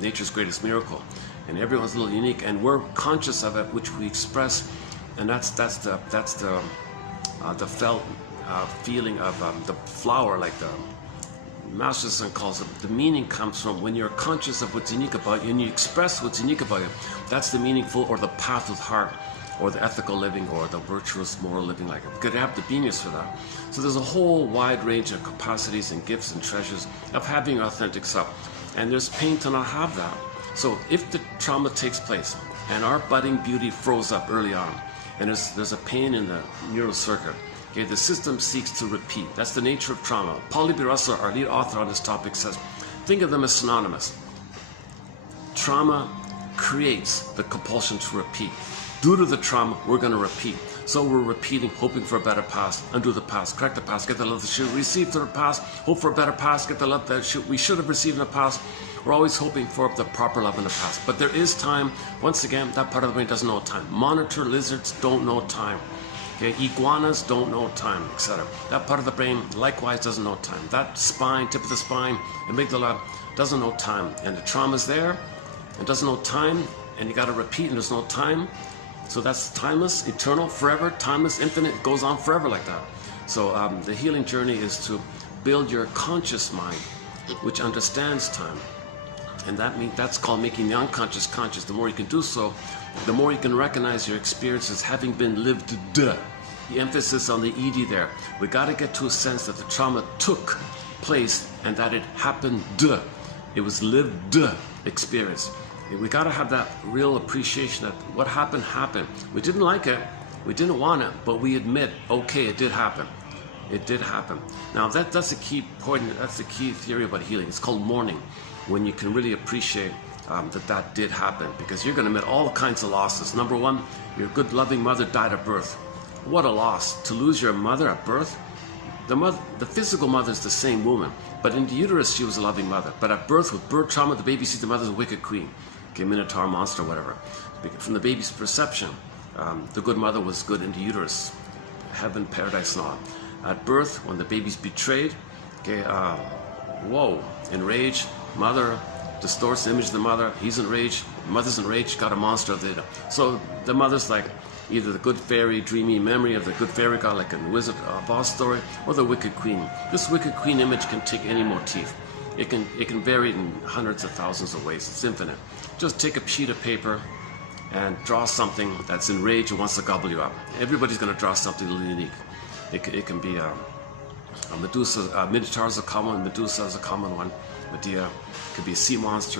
nature's greatest miracle, and everyone's a little unique, and we're conscious of it, which we express, and that's the felt feeling of the flower, like the Master Son calls it. The meaning comes from when you're conscious of what's unique about you and you express what's unique about you. That's the meaningful, or the path with heart, or the ethical living, or the virtuous moral living. Like it could have the genius for that. So there's a whole wide range of capacities and gifts and treasures of having your authentic self, and there's pain to not have that. So if the trauma takes place and our budding beauty froze up early on, and there's a pain in the neural circuit, okay, the system seeks to repeat. That's the nature of trauma. Polly B. Russell, our lead author on this topic, says, think of them as synonymous. Trauma creates the compulsion to repeat. Due to the trauma, we're going to repeat. So we're repeating, hoping for a better past, undo the past, correct the past, get the love that should receive through the past, hope for a better past, get the love that we should have received in the past. We're always hoping for the proper love in the past. But there is time. Once again, that part of the brain doesn't know time. Monitor lizards don't know time. Okay, iguanas don't know time, etc. That part of the brain likewise doesn't know time. That spine, tip of the spine, amygdala, doesn't know time. And the trauma's there, and doesn't know time, and you got to repeat, and there's no time. So that's timeless, eternal, forever, timeless, infinite. It goes on forever like that. So the healing journey is to build your conscious mind, which understands time. And that's called making the unconscious conscious. The more you can do so, the more you can recognize your experience as having been lived. The emphasis on the ED there. We got to get to a sense that the trauma took place and that it happened. It was lived experience. We got to have that real appreciation that what happened happened. We didn't like it, we didn't want it, but we admit, okay, it did happen. It did happen. Now that's a key point. That's the key theory about healing. It's called mourning, when you can really appreciate that did happen, because you're going to admit all kinds of losses. Number one, your good loving mother died at birth. What a loss to lose your mother at birth. The physical mother is the same woman, but in the uterus she was a loving mother. But at birth, with birth trauma, the baby sees the mother as a wicked queen, okay, minotaur, monster, whatever. From the baby's perception, the good mother was good in the uterus, heaven, paradise, and all. At birth, when the baby's betrayed, okay, whoa, enraged, mother distorts the image of the mother. He's enraged, mother's enraged, got a monster of the. So the mother's like either the good fairy, dreamy memory of the good fairy god, like in Wizard of Oz story, or the wicked queen. This wicked queen image can take any motif. It can vary in hundreds of thousands of ways. It's infinite. Just take a sheet of paper and draw something that's enraged and wants to gobble you up. Everybody's going to draw something a little unique. It can be a Medusa. Minotaur is a common one. Medusa is a common one. Medea could be a sea monster.